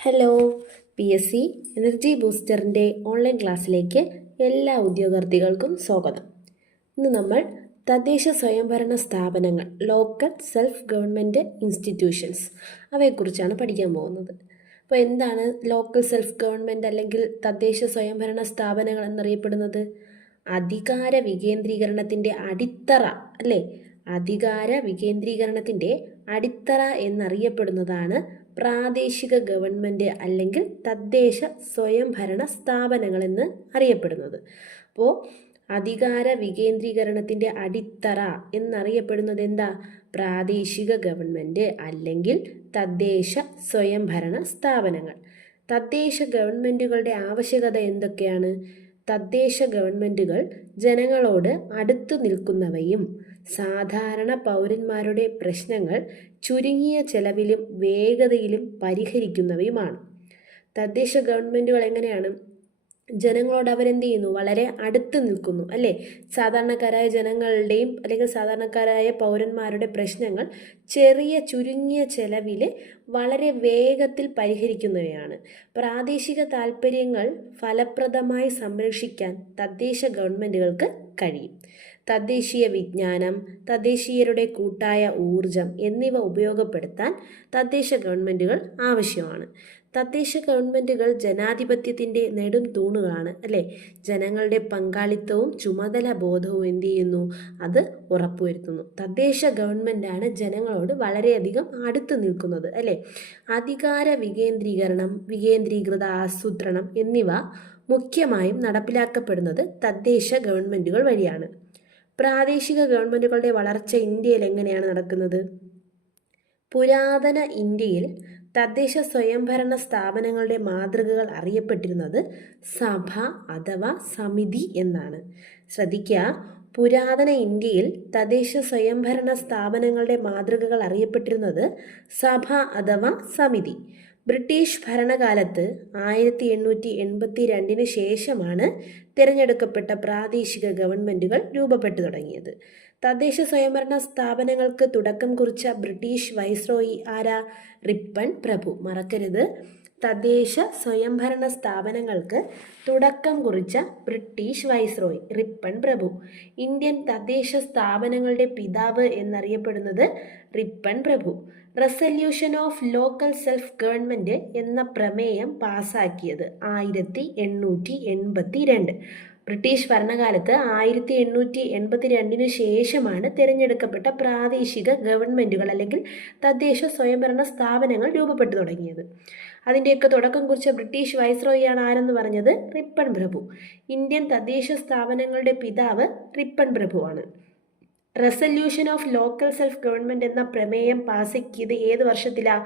Hello P S C energy ബൂസ്റ്ററിന്റെ online ക്ലാസ്സിലേക്ക് എല്ലാ ഉദ്യോഗാർത്ഥികൾക്കും സ്വാഗതം. ഇന്ന് നമ്മൾ തദ്ദേശ സ്വയംഭരണ സ്ഥാപനങ്ങൾ ലോക്കൽ സെൽഫ് ഗവൺമെന്റ് ഇൻസ്റ്റിറ്റ്യൂഷൻസ് അവയെക്കുറിച്ചാണ് പഠിക്കാൻ പോകുന്നത്. അപ്പോൾ എന്താണ് ലോക്കൽ സെൽഫ് ഗവൺമെന്റ് അല്ലെങ്കിൽ തദ്ദേശ സ്വയംഭരണ സ്ഥാപനങ്ങൾ എന്നറിയപ്പെടുന്നത്? അധികാര വികേന്ദ്രീകരണത്തിന്റെ അടിത്തറ അല്ലേ? അധികാര വികേന്ദ്രീകരണത്തിന്റെ അടിത്തറ എന്നറിയപ്പെടുന്നതാണ് പ്രാദേശിക ഗവൺമെന്റ് അല്ലെങ്കിൽ തദ്ദേശ സ്വയംഭരണ സ്ഥാപനങ്ങളെന്ന് അറിയപ്പെടുന്നത്. അപ്പോൾ അധികാര വികേന്ദ്രീകരണത്തിന്റെ അടിത്തറ എന്നറിയപ്പെടുന്നത് എന്താ? പ്രാദേശിക ഗവൺമെന്റ് അല്ലെങ്കിൽ തദ്ദേശ സ്വയംഭരണ സ്ഥാപനങ്ങൾ. തദ്ദേശ ഗവൺമെന്റുകളുടെ ആവശ്യകത എന്തൊക്കെയാണ്? തദ്ദേശ ഗവൺമെന്റുകൾ ജനങ്ങളോട് അടുത്തു നിൽക്കുന്നവയും സാധാരണ പൗരന്മാരുടെ പ്രശ്നങ്ങൾ ചുരുങ്ങിയ ചെലവിലും വേഗതയിലും പരിഹരിക്കുന്നവയുമാണ്. തദ്ദേശ ഗവൺമെന്റുകൾ എങ്ങനെയാണ് ജനങ്ങളോട് അവരെന്ത് ചെയ്യുന്നു വളരെ അടുത്ത് നിൽക്കുന്നു അല്ലേ? സാധാരണക്കാരായ ജനങ്ങളുടെയും അല്ലെങ്കിൽ സാധാരണക്കാരായ പൗരന്മാരുടെ പ്രശ്നങ്ങൾ ചെറിയ ചുരുങ്ങിയ ചെലവിൽ വളരെ വേഗത്തിൽ പരിഹരിക്കുന്നവയാണ്. പ്രാദേശിക താൽപ്പര്യങ്ങൾ ഫലപ്രദമായി സംരക്ഷിക്കാൻ തദ്ദേശ ഗവൺമെന്റുകൾക്ക് കഴിയും. തദ്ദേശീയ വിജ്ഞാനം തദ്ദേശീയരുടെ കൂട്ടായ ഊർജം എന്നിവ ഉപയോഗപ്പെടുത്താൻ തദ്ദേശ ഗവൺമെന്റുകൾ ആവശ്യമാണ്. തദ്ദേശ ഗവൺമെന്റുകൾ ജനാധിപത്യത്തിന്റെ നെടും തൂണുകളാണ് അല്ലേ? ജനങ്ങളുടെ പങ്കാളിത്തവും ചുമതല ബോധവും എന്ത് ചെയ്യുന്നു? അത് ഉറപ്പുവരുത്തുന്നു. തദ്ദേശ ഗവൺമെന്റാണ് ജനങ്ങളോട് വളരെയധികം അടുത്ത് നിൽക്കുന്നത് അല്ലേ? അധികാര വികേന്ദ്രീകരണം വികേന്ദ്രീകൃത ആസൂത്രണം എന്നിവ മുഖ്യമായും നടപ്പിലാക്കപ്പെടുന്നത് തദ്ദേശ ഗവൺമെന്റുകൾ വഴിയാണ്. പ്രാദേശിക ഗവൺമെന്റുകളുടെ വളർച്ച ഇന്ത്യയിൽ എങ്ങനെയാണ് നടക്കുന്നത്? പുരാതന ഇന്ത്യയിൽ തദ്ദേശ സ്വയംഭരണ സ്ഥാപനങ്ങളുടെ മാതൃകകൾ അറിയപ്പെട്ടിരുന്നത് സഭ അഥവാ സമിതി എന്നാണ്. ശ്രദ്ധിക്കുക പുരാതന ഇന്ത്യയിൽ തദ്ദേശ സ്വയംഭരണ സ്ഥാപനങ്ങളുടെ മാതൃകകൾ അറിയപ്പെട്ടിരുന്നത് സഭ അഥവാ സമിതി. ബ്രിട്ടീഷ് ഭരണകാലത്ത് ആയിരത്തി എണ്ണൂറ്റി എൺപത്തി രണ്ടിന് ശേഷമാണ് തിരഞ്ഞെടുക്കപ്പെട്ട പ്രാദേശിക ഗവൺമെന്റുകൾ രൂപപ്പെട്ടു തുടങ്ങിയത്. തദ്ദേശ സ്വയംഭരണ സ്ഥാപനങ്ങൾക്ക് തുടക്കം കുറിച്ച ബ്രിട്ടീഷ് വൈസ്രോയി ആരാ? റിപ്പൺ പ്രഭു. മറക്കരുത്. തദ്ദേശ സ്വയംഭരണ സ്ഥാപനങ്ങൾക്ക് തുടക്കം കുറിച്ച ബ്രിട്ടീഷ് വൈസ്രോയി റിപ്പൺ പ്രഭു. ഇന്ത്യൻ തദ്ദേശ സ്ഥാപനങ്ങളുടെ പിതാവ് എന്നറിയപ്പെടുന്നത് Ripon Prabhu. Resolution of local self government എന്ന പ്രമേയം പാസാക്കിയത് ആയിരത്തി എണ്ണൂറ്റി എൺപത്തി രണ്ട് ബ്രിട്ടീഷ് ഭരണകാലത്ത് ആയിരത്തി എണ്ണൂറ്റി എൺപത്തി രണ്ടിന് ശേഷമാണ് തിരഞ്ഞെടുക്കപ്പെട്ട പ്രാദേശിക ഗവൺമെന്റുകൾ അല്ലെങ്കിൽ തദ്ദേശ സ്വയംഭരണ സ്ഥാപനങ്ങൾ രൂപപ്പെട്ടു തുടങ്ങിയത്. അതിന്റെയൊക്കെ തുടക്കം കുറിച്ച ബ്രിട്ടീഷ് വൈസ്രോയിയാണ് ആരെന്ന് പറഞ്ഞത്? റിപ്പൺ പ്രഭു. ഇന്ത്യൻ തദ്ദേശ സ്ഥാപനങ്ങളുടെ പിതാവ് Ripon പ്രഭുവാണ് resolution of local self government എന്ന പ്രമേയം പാസാക്കിയത് ഏത് വർഷത്തിലാണ്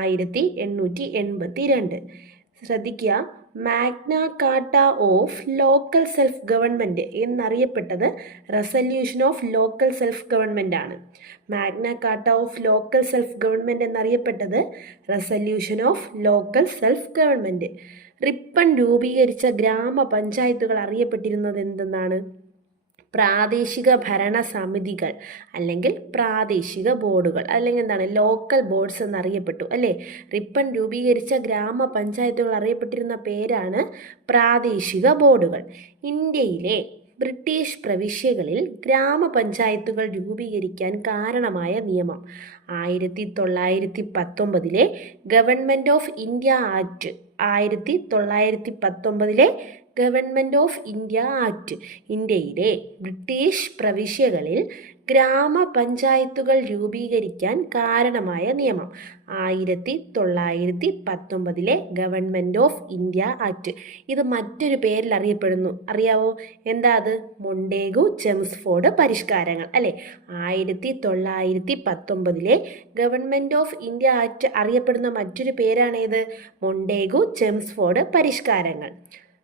ആയിരത്തി എണ്ണൂറ്റി എൺപത്തി രണ്ട് ശ്രദ്ധിക്കുക. Magna Carta of local self government എന്നറിയപ്പെട്ടത് resolution of local self government ആണ്. Magna Carta of local self government എന്നറിയപ്പെട്ടത് resolution of local self government. Ripon രൂപീകരിച്ച ഗ്രാമപഞ്ചായത്തുകൾ അറിയപ്പെട്ടിരുന്നത് എന്തെന്നാണ്? പ്രാദേശിക ഭരണ സമിതികൾ അല്ലെങ്കിൽ പ്രാദേശിക ബോർഡുകൾ. അല്ലെങ്കിൽ എന്താണ്? ലോക്കൽ ബോർഡ്സ് എന്നറിയപ്പെട്ടു അല്ലേ? റിപ്പൺ രൂപീകരിച്ച ഗ്രാമപഞ്ചായത്തുകൾ അറിയപ്പെട്ടിരുന്ന പേരാണ് പ്രാദേശിക ബോർഡുകൾ. ഇന്ത്യയിലെ ബ്രിട്ടീഷ് പ്രവിശ്യകളിൽ ഗ്രാമപഞ്ചായത്തുകൾ രൂപീകരിക്കാൻ കാരണമായ നിയമം. ആയിരത്തി തൊള്ളായിരത്തി പത്തൊമ്പതിലെ ഗവൺമെന്റ് ഓഫ് ഇന്ത്യ ആക്ട് ആയിരത്തി തൊള്ളായിരത്തി പത്തൊമ്പതിലെ ഗവൺമെന്റ് ഓഫ് ഇന്ത്യ ആക്ട്. ഇന്ത്യയിലെ ബ്രിട്ടീഷ് പ്രവിശ്യകളിൽ ഗ്രാമപഞ്ചായത്തുകൾ രൂപീകരിക്കാൻ കാരണമായ നിയമം. ആയിരത്തി തൊള്ളായിരത്തി പത്തൊമ്പതിലെ ഗവൺമെന്റ് ഓഫ് ഇന്ത്യ ആക്ട്. ഇത് മറ്റൊരു പേരിൽ അറിയപ്പെടുന്നു. അറിയാവോ? എന്താ അത്? മൊണ്ടേഗു ചെംസ്ഫോർഡ് പരിഷ്കാരങ്ങൾ. അല്ലേ? ആയിരത്തി തൊള്ളായിരത്തി പത്തൊമ്പതിലെ ഗവൺമെന്റ് ഓഫ് ഇന്ത്യ ആക്ട് അറിയപ്പെടുന്ന മറ്റൊരു പേരാണേത്? മൊണ്ടേഗു ചെംസ്ഫോർഡ് പരിഷ്കാരങ്ങൾ.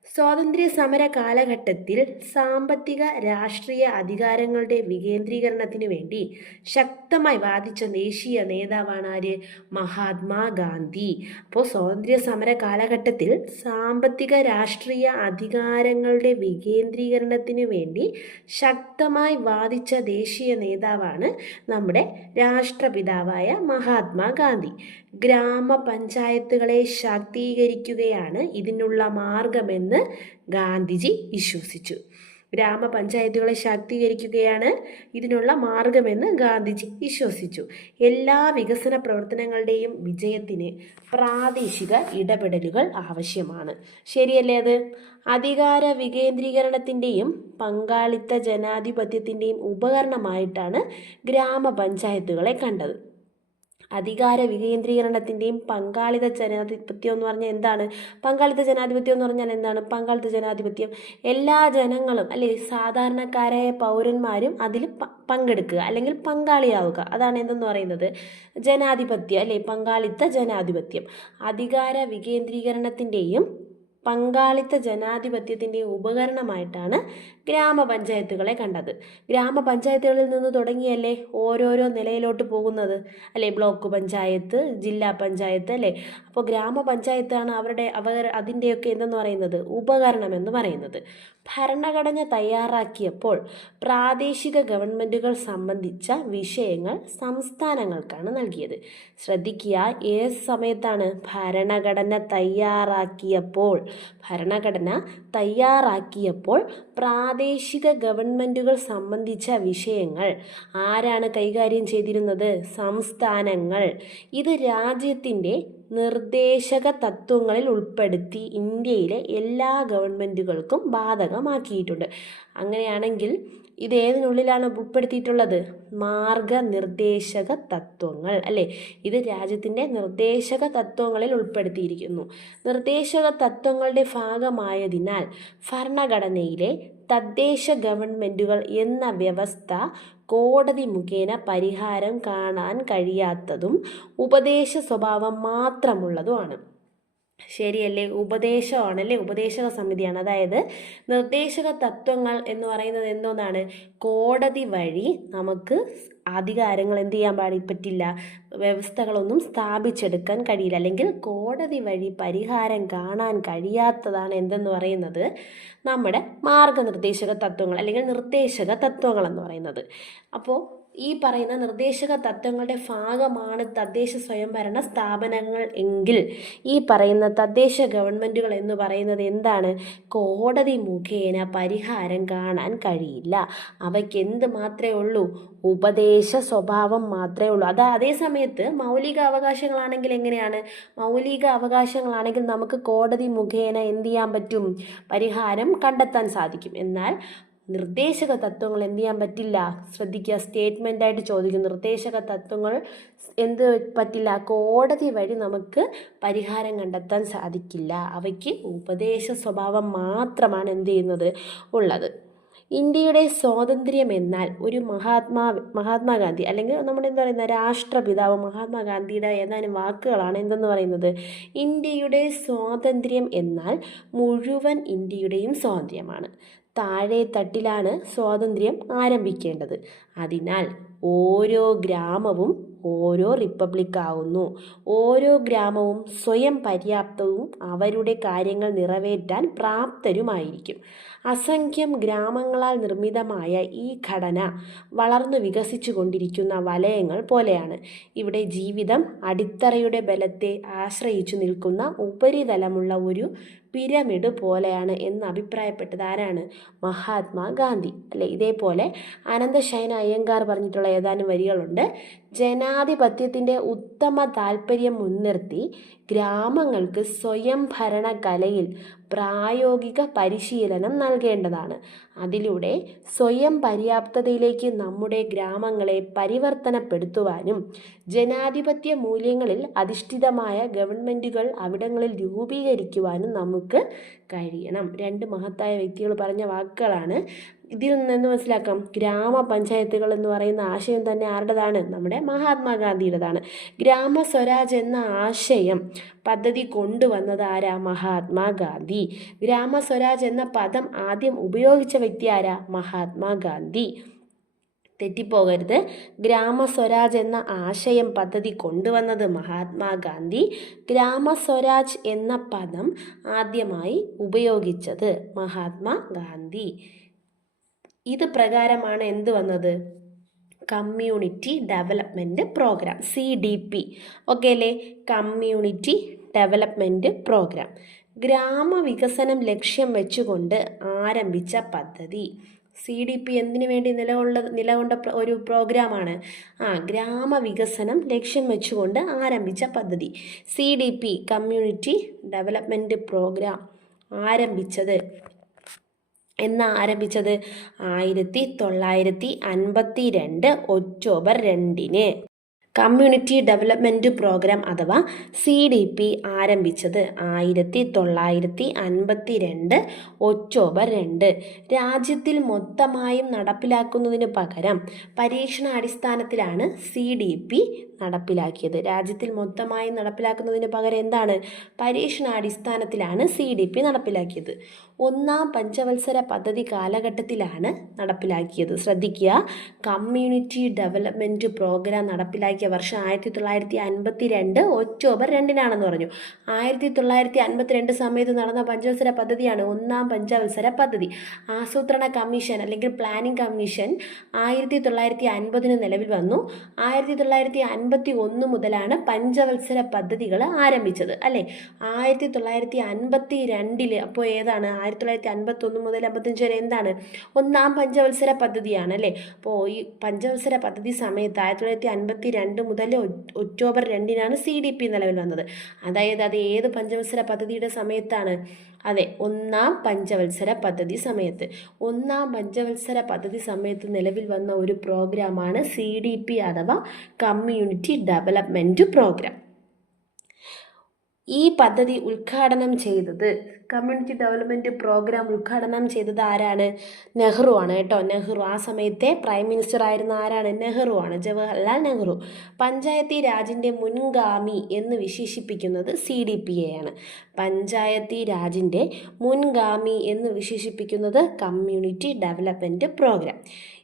സ്വാതന്ത്ര്യ സമര കാലഘട്ടത്തിൽ സാമ്പത്തിക രാഷ്ട്രീയ അധികാരങ്ങളുടെ വികേന്ദ്രീകരണത്തിന് വേണ്ടി ശക്തമായി വാദിച്ച ദേശീയ നേതാവാണ് ആര്? മഹാത്മാഗാന്ധി അപ്പോൾ സ്വാതന്ത്ര്യ സമര കാലഘട്ടത്തിൽ സാമ്പത്തിക രാഷ്ട്രീയ അധികാരങ്ങളുടെ വികേന്ദ്രീകരണത്തിന് വേണ്ടി ശക്തമായി വാദിച്ച ദേശീയ നേതാവാണ് നമ്മുടെ രാഷ്ട്രപിതാവായ മഹാത്മാഗാന്ധി ഗ്രാമപഞ്ചായത്തുകളെ ശാക്തീകരിക്കുകയാണ് ഇതിനുള്ള മാർഗമെന്ന് ഗാന്ധിജി വിശ്വസിച്ചു. ഗ്രാമപഞ്ചായത്തുകളെ ശാക്തീകരിക്കുകയാണ് ഇതിനുള്ള മാർഗമെന്ന് ഗാന്ധിജി വിശ്വസിച്ചു. എല്ലാ വികസന പ്രവർത്തനങ്ങളുടെയും വിജയത്തിന് പ്രാദേശിക ഇടപെടലുകൾ ആവശ്യമാണ്. ശരിയല്ലേ അത്? അധികാര വികേന്ദ്രീകരണത്തിന്റെയും പങ്കാളിത്ത ജനാധിപത്യത്തിന്റെയും ഉപകരണമായിട്ടാണ് ഗ്രാമപഞ്ചായത്തുകളെ കണ്ടത്. അധികാര വികേന്ദ്രീകരണത്തിന്റെയും പങ്കാളിത്ത ജനാധിപത്യം എന്ന് പറഞ്ഞാൽ എന്താണ്? പങ്കാളിത്ത ജനാധിപത്യം എന്ന് പറഞ്ഞാൽ എന്താണ്? പങ്കാളിത്ത ജനാധിപത്യം. എല്ലാ ജനങ്ങളും അല്ലെ സാധാരണക്കാരായ പൗരന്മാരും അതിൽ പങ്കെടുക്കുക അല്ലെങ്കിൽ പങ്കാളിയാവുക. അതാണ് എന്തെന്ന് പറയുന്നത്? ജനാധിപത്യം അല്ലെ പങ്കാളിത്ത ജനാധിപത്യം. അധികാര വികേന്ദ്രീകരണത്തിന്റെയും പങ്കാളിത്ത ജനാധിപത്യത്തിന്റെ ഉപകരണമായിട്ടാണ് ഗ്രാമപഞ്ചായത്തുകളെ കണ്ടത്. ഗ്രാമപഞ്ചായത്തുകളിൽ നിന്ന് തുടങ്ങിയല്ലേ ഓരോരോ നിലയിലോട്ട് പോകുന്നത്? അല്ലേ? ബ്ലോക്ക് പഞ്ചായത്ത് ജില്ലാ പഞ്ചായത്ത് അല്ലേ? അപ്പോൾ ഗ്രാമപഞ്ചായത്താണ് അവരുടെ അവർ അതിന്റെയൊക്കെ എന്തെന്ന് പറയുന്നത്? ഉപകരണം എന്ന് പറയുന്നത്. ഭരണഘടന തയ്യാറാക്കിയപ്പോൾ പ്രാദേശിക ഗവൺമെന്റുകൾ സംബന്ധിച്ച വിഷയങ്ങൾ സംസ്ഥാനങ്ങൾക്കാണ് നൽകിയത്. ശ്രദ്ധിക്കുക ഏത് സമയത്താണ് ഭരണഘടന തയ്യാറാക്കിയപ്പോൾ? ഭരണഘടന തയ്യാറാക്കിയപ്പോൾ പ്രാദേശിക ഗവൺമെന്റുകൾ സംബന്ധിച്ച വിഷയങ്ങൾ. ആരാണ് കൈകാര്യം ചെയ്തിരുന്നത്? സംസ്ഥാനങ്ങൾ. ഇത് രാജ്യത്തിന്റെ നിർദ്ദേശക തത്വങ്ങളിൽ ഉൾപ്പെടുത്തി ഇന്ത്യയിലെ എല്ലാ ഗവൺമെന്റുകൾക്കും ബാധകമാക്കിയിട്ടുണ്ട്. അങ്ങനെയാണെങ്കിൽ ഇത് ഏതിനുള്ളിലാണ് ഉൾപ്പെടുത്തിയിട്ടുള്ളത്? മാർഗനിർദ്ദേശക തത്വങ്ങൾ അല്ലേ? ഇത് രാജ്യത്തിന്റെ നിർദ്ദേശക തത്വങ്ങളിൽ ഉൾപ്പെടുത്തിയിരിക്കുന്നു. നിർദ്ദേശക തത്വങ്ങളുടെ ഭാഗമായതിനാൽ ഭരണഘടനയിലെ തദ്ദേശ ഗവൺമെന്റുകൾ എന്ന വ്യവസ്ഥ കോടതി മുഖേന പരിഹാരം കാണാൻ കഴിയാത്തതും ഉപദേശ സ്വഭാവം മാത്രമുള്ളതുമാണ്. ശരിയല്ലേ? ഉപദേശമാണല്ലേ? ഉപദേശക സമിതിയാണ് അതായത് നിർദ്ദേശക തത്വങ്ങൾ എന്ന് പറയുന്നത് എന്തോന്നാണ്? കോടതി വഴി നമുക്ക് അധികാരങ്ങൾ എന്ത് ചെയ്യാൻ പാടി പറ്റില്ല. വ്യവസ്ഥകളൊന്നും സ്ഥാപിച്ചെടുക്കാൻ കഴിയില്ല. അല്ലെങ്കിൽ കോടതി വഴി പരിഹാരം കാണാൻ കഴിയാത്തതാണ് എന്തെന്ന് പറയുന്നത്? നമ്മുടെ മാർഗനിർദ്ദേശക തത്വങ്ങൾ അല്ലെങ്കിൽ നിർദ്ദേശക തത്വങ്ങൾ എന്ന് പറയുന്നത്. അപ്പോൾ ഈ പറയുന്ന നിർദ്ദേശക തത്വങ്ങളുടെ ഭാഗമാണ് തദ്ദേശ സ്വയംഭരണ സ്ഥാപനങ്ങൾ എങ്കിൽ ഈ പറയുന്ന തദ്ദേശ ഗവൺമെന്റുകൾ എന്ന് പറയുന്നത് എന്താണ്? കോടതി മുഖേന പരിഹാരം കാണാൻ കഴിയില്ല. അവയ്ക്ക് എന്ത് മാത്രമേ ഉള്ളൂ? ഉപദേശ സ്വഭാവം മാത്രമേ ഉള്ളൂ. അത് അതേ സമയത്ത് മൗലിക അവകാശങ്ങളാണെങ്കിൽ എങ്ങനെയാണ്? മൗലിക അവകാശങ്ങളാണെങ്കിൽ നമുക്ക് കോടതി മുഖേന എന്ത് ചെയ്യാൻ പറ്റും? പരിഹാരം കണ്ടെത്താൻ സാധിക്കും. എന്നാൽ നിർദ്ദേശക തത്വങ്ങൾ എന്ത് ചെയ്യാൻ പറ്റില്ല? ശ്രദ്ധിക്കുക. സ്റ്റേറ്റ്മെന്റ് ആയിട്ട് ചോദിക്കും. നിർദ്ദേശക തത്വങ്ങൾ എന്ത് പറ്റില്ല? കോടതി വഴി നമുക്ക് പരിഹാരം കണ്ടെത്താൻ സാധിക്കില്ല. അവയ്ക്ക് ഉപദേശ സ്വഭാവം മാത്രമാണ് എന്ത് ചെയ്യുന്നത്? ഉള്ളത്. ഇന്ത്യയുടെ സ്വാതന്ത്ര്യം എന്നാൽ ഒരു മഹാത്മാ മഹാത്മാഗാന്ധി അല്ലെങ്കിൽ നമ്മൾ എന്താ പറയുന്ന രാഷ്ട്രപിതാവ് മഹാത്മാഗാന്ധിയുടെ ഏതാനും വാക്കുകളാണ് എന്തെന്ന് പറയുന്നത്? ഇന്ത്യയുടെ സ്വാതന്ത്ര്യം എന്നാൽ മുഴുവൻ ഇന്ത്യയുടെയും സ്വാതന്ത്ര്യമാണ്. താഴെ തട്ടിലാണ് സ്വാതന്ത്ര്യം ആരംഭിക്കേണ്ടത്. അതിനാൽ ഓരോ ഗ്രാമവും ഓരോ റിപ്പബ്ലിക് ആവുന്നു. ഓരോ ഗ്രാമവും സ്വയം പര്യാപ്തവും അവരുടെ കാര്യങ്ങൾ നിറവേറ്റാൻ പ്രാപ്തരുമായിരിക്കും. അസംഖ്യം ഗ്രാമങ്ങളാൽ നിർമ്മിതമായ ഈ ഘടന വളർന്നു വികസിച്ചു കൊണ്ടിരിക്കുന്ന വലയങ്ങൾ പോലെയാണ്. ഇവിടെ ജീവിതം അടിത്തറയുടെ ബലത്തെ ആശ്രയിച്ചു നിൽക്കുന്ന ഉപരിതലമുള്ള ഒരു പിരമിഡ് പോലെയാണ് എന്ന് അഭിപ്രായപ്പെട്ടത് ആരാണ്? മഹാത്മാഗാന്ധി അല്ലെ? ഇതേപോലെ അനന്തശയന അയ്യങ്കാർ പറഞ്ഞിട്ടുള്ള ഏതാനും വരികളുണ്ട്. ജനാധിപത്യത്തിന്റെ ഉത്തമ താല്പര്യം മുൻനിർത്തി ഗ്രാമങ്ങൾക്ക് സ്വയം ഭരണകലയിൽ പ്രായോഗിക പരിശീലനം നൽകേണ്ടതാണ്. അതിലൂടെ സ്വയം പര്യാപ്തതയിലേക്ക് നമ്മുടെ ഗ്രാമങ്ങളെ പരിവർത്തനപ്പെടുത്തുവാനും ജനാധിപത്യ മൂല്യങ്ങളിൽ അധിഷ്ഠിതമായ ഗവൺമെന്റുകൾ അവിടങ്ങളിൽ രൂപീകരിക്കുവാനും നമുക്ക് കഴിയണം. രണ്ട് മഹത്തായ വ്യക്തികൾ പറഞ്ഞ വാക്കുകളാണ്. ഇതിൽ നിന്ന് മനസ്സിലാക്കാം. ഗ്രാമപഞ്ചായത്തുകൾ എന്ന് പറയുന്ന ആശയം തന്നെ ആരുടേതാണ്? നമ്മുടെ മഹാത്മാഗാന്ധിയുടേതാണ്. ഗ്രാമസ്വരാജ് എന്ന ആശയം പദ്ധതി കൊണ്ടുവന്നത് ആരാ? മഹാത്മാഗാന്ധി. ഗ്രാമസ്വരാജ് എന്ന പദം ആദ്യം ഉപയോഗിച്ച വ്യക്തി ആരാ? മഹാത്മാഗാന്ധി. തെറ്റിപ്പോകരുത്. ഗ്രാമസ്വരാജ് എന്ന ആശയം പദ്ധതി കൊണ്ടുവന്നത് മഹാത്മാഗാന്ധി. ഗ്രാമസ്വരാജ് എന്ന പദം ആദ്യമായി ഉപയോഗിച്ചത് മഹാത്മാഗാന്ധി. ഇത് പ്രകാരമാണ് എന്ത് വന്നത്? Community development programme C D P okay അല്ലേ? Community development programme. ഗ്രാമവികസനം ലക്ഷ്യം വെച്ചുകൊണ്ട് ആരംഭിച്ച പദ്ധതി. സി ഡി പി എന്തിനു വേണ്ടി നിലകൊള്ള നിലകൊണ്ട ഒരു പ്രോഗ്രാമാണ്? ആ ഗ്രാമവികസനം ലക്ഷ്യം വെച്ചുകൊണ്ട് ആരംഭിച്ച പദ്ധതി. C D P community development programme ആരംഭിച്ചത് എന്ന് ആരംഭിച്ചത് ആയിരത്തി തൊള്ളായിരത്തി അൻപത്തി രണ്ട് ഒക്ടോബർ രണ്ടിന്. കമ്മ്യൂണിറ്റി ഡെവലപ്മെന്റ് പ്രോഗ്രാം അഥവാ സി ഡി പി ആരംഭിച്ചത് ആയിരത്തി തൊള്ളായിരത്തി അൻപത്തി രണ്ട് ഒക്ടോബർ രണ്ട്. രാജ്യത്തിൽ മൊത്തമായും നടപ്പിലാക്കുന്നതിന് പകരം പരീക്ഷണാടിസ്ഥാനത്തിലാണ് സി ഡി പി നടപ്പിലാക്കിയത്. രാജ്യത്തിൽ മൊത്തമായി നടപ്പിലാക്കുന്നതിന് പകരം എന്താണ്? പരീക്ഷണാടിസ്ഥാനത്തിലാണ് സി ഡി പി നടപ്പിലാക്കിയത്. ഒന്നാം പഞ്ചവത്സര പദ്ധതി കാലഘട്ടത്തിലാണ് നടപ്പിലാക്കിയത്. ശ്രദ്ധിക്കുക കമ്മ്യൂണിറ്റി ഡെവലപ്മെന്റ് പ്രോഗ്രാം നടപ്പിലാക്കിയ വർഷം ആയിരത്തി തൊള്ളായിരത്തി അൻപത്തി രണ്ട് ഒക്ടോബർ രണ്ടിനാണെന്ന് പറഞ്ഞു. ആയിരത്തി തൊള്ളായിരത്തി അൻപത്തി രണ്ട് സമയത്ത് നടന്ന പഞ്ചവത്സര പദ്ധതിയാണ് ഒന്നാം പഞ്ചവത്സര പദ്ധതി. ആസൂത്രണ കമ്മീഷൻ അല്ലെങ്കിൽ പ്ലാനിംഗ് കമ്മീഷൻ ആയിരത്തി തൊള്ളായിരത്തി അൻപതിന് നിലവിൽ വന്നു. ആയിരത്തി തൊള്ളായിരത്തി അൻപത്തി ഒന്ന് മുതലാണ് പഞ്ചവത്സര പദ്ധതികൾ ആരംഭിച്ചത് അല്ലേ? ആയിരത്തി തൊള്ളായിരത്തി അൻപത്തി രണ്ടിൽ അപ്പോൾ ഏതാണ്? ആയിരത്തി തൊള്ളായിരത്തി അൻപത്തി ഒന്ന് മുതൽ അമ്പത്തഞ്ച് വരെ എന്താണ്? ഒന്നാം പഞ്ചവത്സര പദ്ധതിയാണ് അല്ലേ? അപ്പോൾ ഈ പഞ്ചവത്സര പദ്ധതി സമയത്ത് ആയിരത്തി തൊള്ളായിരത്തി അൻപത്തി രണ്ട് മുതൽ ഒക്ടോബർ രണ്ടിനാണ് സി ഡി പി നിലവിൽ വന്നത്. അതായത് അത് ഏത് പഞ്ചവത്സര പദ്ധതിയുടെ സമയത്താണ്? അതെ ഒന്നാം പഞ്ചവത്സര പദ്ധതി സമയത്ത്. ഒന്നാം പഞ്ചവത്സര പദ്ധതി സമയത്ത് നിലവിൽ വന്ന ഒരു പ്രോഗ്രാമാണ് സി ഡി പി അഥവാ കമ്മ്യൂണിറ്റി ഡെവലപ്മെന്റ് പ്രോഗ്രാം ഈ പദ്ധതി ഉദ്ഘാടനം ചെയ്തത് കമ്മ്യൂണിറ്റി ഡെവലപ്മെന്റ് പ്രോഗ്രാം ഉദ്ഘാടനം ചെയ്തത് ആരാണ്? നെഹ്റു ആണ് കേട്ടോ. നെഹ്റു. ആ സമയത്തെ പ്രൈം മിനിസ്റ്റർ ആയിരുന്ന ആരാണ്? നെഹ്റു ആണ്. ജവഹർലാൽ നെഹ്റു. പഞ്ചായത്തി രാജിന്റെ മുൻഗാമി എന്ന് വിശേഷിപ്പിക്കുന്നത് സി ഡി പി എ ആണ്. പഞ്ചായത്തി രാജിന്റെ മുൻഗാമി എന്ന് വിശേഷിപ്പിക്കുന്നത് കമ്മ്യൂണിറ്റി ഡെവലപ്മെന്റ് പ്രോഗ്രാം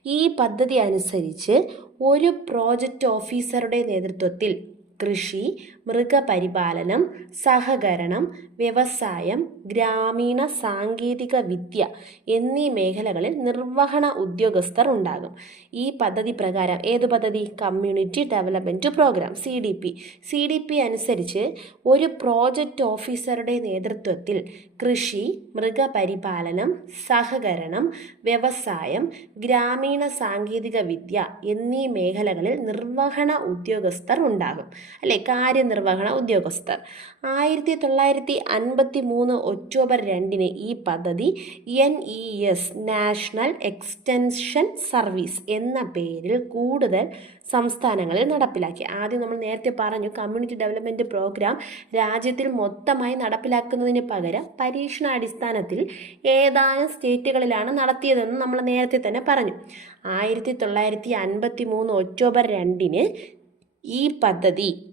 ഈ പദ്ധതി അനുസരിച്ച് ഒരു പ്രോജക്റ്റ് ഓഫീസറുടെ നേതൃത്വത്തിൽ കൃഷി മൃഗപരിപാലനം സഹകരണം വ്യവസായം ഗ്രാമീണ സാങ്കേതിക വിദ്യ എന്നീ മേഖലകളിൽ നിർവഹണ ഉദ്യോഗസ്ഥർ ഉണ്ടാകും. ഈ പദ്ധതി പ്രകാരം ഏത് പദ്ധതി? Community development programme C D P C D P അനുസരിച്ച് ഒരു പ്രോജക്റ്റ് ഓഫീസറുടെ നേതൃത്വത്തിൽ കൃഷി മൃഗപരിപാലനം സഹകരണം വ്യവസായം ഗ്രാമീണ സാങ്കേതിക വിദ്യ എന്നീ മേഖലകളിൽ നിർവഹണ ഉദ്യോഗസ്ഥർ ഉണ്ടാകും. അല്ലെ? കാര്യനിർവഹണ ഉദ്യോഗസ്ഥർ. ആയിരത്തി തൊള്ളായിരത്തി അൻപത്തി മൂന്ന് ഒക്ടോബർ രണ്ടിന് ഈ പദ്ധതി N E S national extension service എന്ന പേരിൽ കൂടുതൽ സംസ്ഥാനങ്ങളിൽ നടപ്പിലാക്കി. ആദ്യം നമ്മൾ നേരത്തെ പറഞ്ഞു കമ്മ്യൂണിറ്റി ഡെവലപ്മെന്റ് പ്രോഗ്രാം രാജ്യത്തിൽ മൊത്തമായി നടപ്പിലാക്കുന്നതിന് പകരം പരീക്ഷണാടിസ്ഥാനത്തിൽ ഏതാനും സ്റ്റേറ്റുകളിലാണ് നടത്തിയതെന്ന് നമ്മൾ നേരത്തെ തന്നെ പറഞ്ഞു. ആയിരത്തി തൊള്ളായിരത്തി അൻപത്തി മൂന്ന് ഒക്ടോബർ രണ്ടിന് ഈ പദ്ധതി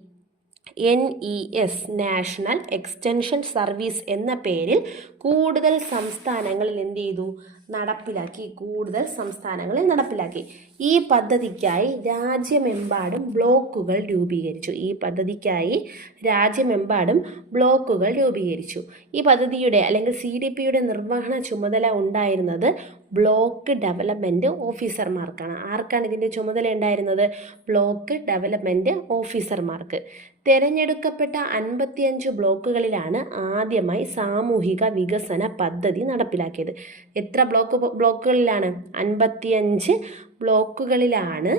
N E S national extension service എന്ന പേരിൽ കൂടുതൽ സംസ്ഥാനങ്ങളിൽ എന്ത് ചെയ്തു? നടപ്പിലാക്കി. കൂടുതൽ സംസ്ഥാനങ്ങളിൽ നടപ്പിലാക്കി. ഈ പദ്ധതിക്കായി രാജ്യമെമ്പാടും ബ്ലോക്കുകൾ രൂപീകരിച്ചു. ഈ പദ്ധതിക്കായി രാജ്യമെമ്പാടും ബ്ലോക്കുകൾ രൂപീകരിച്ചു. ഈ പദ്ധതിയുടെ അല്ലെങ്കിൽ സി ഡി പിയുടെ നിർവഹണ ചുമതല ഉണ്ടായിരുന്നത് ബ്ലോക്ക് ഡെവലപ്മെന്റ് ഓഫീസർമാർക്കാണ്. ആർക്കാണ് ഇതിന്റെ ചുമതല ഉണ്ടായിരുന്നത്? ബ്ലോക്ക് ഡെവലപ്മെന്റ് ഓഫീസർമാർക്ക്. തിരഞ്ഞെടുക്കപ്പെട്ട അൻപത്തിയഞ്ച് ബ്ലോക്കുകളിലാണ് ആദ്യമായി സാമൂഹിക വികസന പദ്ധതി നടപ്പിലാക്കിയത്. എത്ര ബ്ലോക്ക് ബ്ലോക്കുകളിലാണ്? അൻപത്തിയഞ്ച് ബ്ലോക്കുകളിലാണ്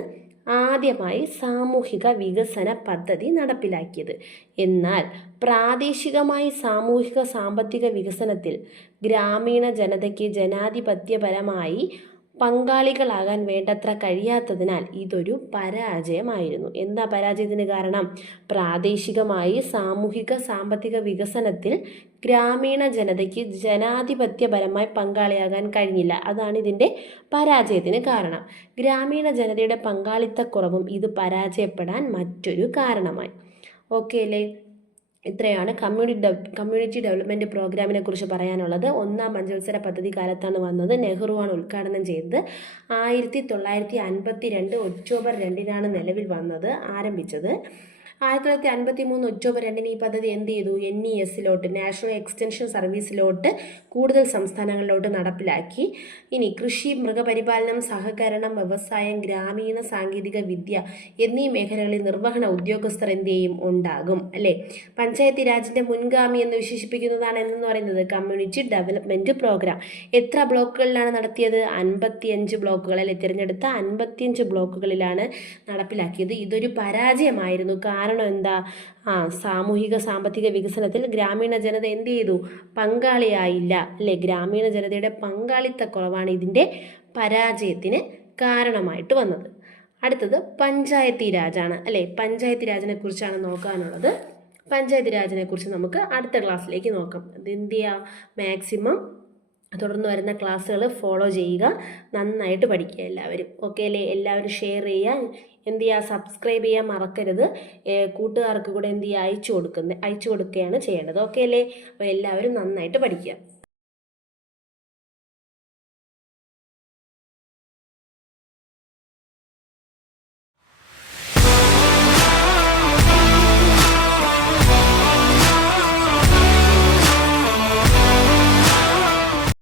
ആദ്യമായി സാമൂഹിക വികസന പദ്ധതി നടപ്പിലാക്കിയത്. എന്നാൽ പ്രാദേശികമായി സാമൂഹിക സാമ്പത്തിക വികസനത്തിൽ ഗ്രാമീണ ജനതയ്ക്ക് ജനാധിപത്യപരമായി പങ്കാളികളാകാൻ വേണ്ടത്ര കഴിയാത്തതിനാൽ ഇതൊരു പരാജയമായിരുന്നു. എന്താ പരാജയത്തിന് കാരണം? പ്രാദേശികമായി സാമൂഹിക സാമ്പത്തിക വികസനത്തിൽ ഗ്രാമീണ ജനതയ്ക്ക് ജനാധിപത്യപരമായി പങ്കാളിയാകാൻ കഴിഞ്ഞില്ല. അതാണ് ഇതിന്റെ പരാജയത്തിന് കാരണം. ഗ്രാമീണ ജനതയുടെ പങ്കാളിത്തക്കുറവും ഇത് പരാജയപ്പെടാൻ മറ്റൊരു കാരണമായി. ഓക്കെ അല്ലേ? ഇത്രയാണ് കമ്മ്യൂണിറ്റി കമ്മ്യൂണിറ്റി ഡെവലപ്മെന്റ് പ്രോഗ്രാമിനെ കുറിച്ച് പറയാനുള്ളത്. ഒന്നാം പഞ്ചവത്സര പദ്ധതി കാലത്താണ് വന്നത്. നെഹ്റുവാണ് ഉദ്ഘാടനം ചെയ്തത്. ആയിരത്തി തൊള്ളായിരത്തി അൻപത്തി രണ്ട് ഒക്ടോബർ രണ്ടിനാണ് നിലവിൽ വന്നത് ആരംഭിച്ചത്. ആയിരത്തി തൊള്ളായിരത്തി അൻപത്തി മൂന്ന് ഒക്ടോബർ രണ്ടിന് ഈ പദ്ധതി എന്ത് ചെയ്തു? എൻ ഇ എസിലോട്ട് നാഷണൽ എക്സ്റ്റൻഷൻ സർവീസിലോട്ട് കൂടുതൽ സംസ്ഥാനങ്ങളിലോട്ട് നടപ്പിലാക്കി. ഇനി കൃഷി മൃഗപരിപാലനം സഹകരണം വ്യവസായം ഗ്രാമീണ സാങ്കേതിക വിദ്യ എന്നീ മേഖലകളിൽ നിർവഹണ ഉദ്യോഗസ്ഥർ എന്ത് ചെയ്യും? ഉണ്ടാകും അല്ലേ? പഞ്ചായത്തി രാജിന്റെ മുൻഗാമി എന്ന് വിശേഷിപ്പിക്കുന്നതാണ് എന്ന് പറയുന്നത് കമ്മ്യൂണിറ്റി ഡെവലപ്മെന്റ് പ്രോഗ്രാം. എത്ര ബ്ലോക്കുകളിലാണ് നടത്തിയത്? അൻപത്തിയഞ്ച് ബ്ലോക്കുകളിൽ തിരഞ്ഞെടുത്ത അൻപത്തിയഞ്ച് ബ്ലോക്കുകളിലാണ് നടപ്പിലാക്കിയത്. ഇതൊരു പരാജയമായിരുന്നു. കാരണം എന്താ? ആ സാമൂഹിക സാമ്പത്തിക വികസനത്തിൽ ഗ്രാമീണ ജനത എന്ത് ചെയ്തു? പങ്കാളിയായില്ല. അല്ലേ? ഗ്രാമീണ ജനതയുടെ പങ്കാളിത്തക്കുറവാണ് ഇതിന്റെ പരാജയത്തിന് കാരണമായിട്ട് വന്നത്. അടുത്തത് പഞ്ചായത്തി രാജാണ്. അല്ലേ? പഞ്ചായത്തി രാജിനെ കുറിച്ചാണ് നോക്കാനുള്ളത്. പഞ്ചായത്ത് രാജിനെ കുറിച്ച് നമുക്ക് അടുത്ത ക്ലാസ്സിലേക്ക് നോക്കാം. എന്ത് ചെയ്യുക മാക്സിമം തുടർന്ന് വരുന്ന ക്ലാസ്സുകൾ ഫോളോ ചെയ്യുക. നന്നായിട്ട് പഠിക്കുക എല്ലാവരും. ഓക്കെ അല്ലേ? എല്ലാവരും ഷെയർ ചെയ്യുക. എന്ത് ചെയ്യുക? സബ്സ്ക്രൈബ് ചെയ്യാൻ മറക്കരുത്. കൂട്ടുകാർക്ക് കൂടെ എന്ത് ചെയ്യുക? അയച്ചു കൊടുക്കുന്നത് അയച്ചു കൊടുക്കുകയാണ് ചെയ്യേണ്ടത്. ഓക്കെ അല്ലേ? അപ്പോൾ എല്ലാവരും നന്നായിട്ട് പഠിക്കുക.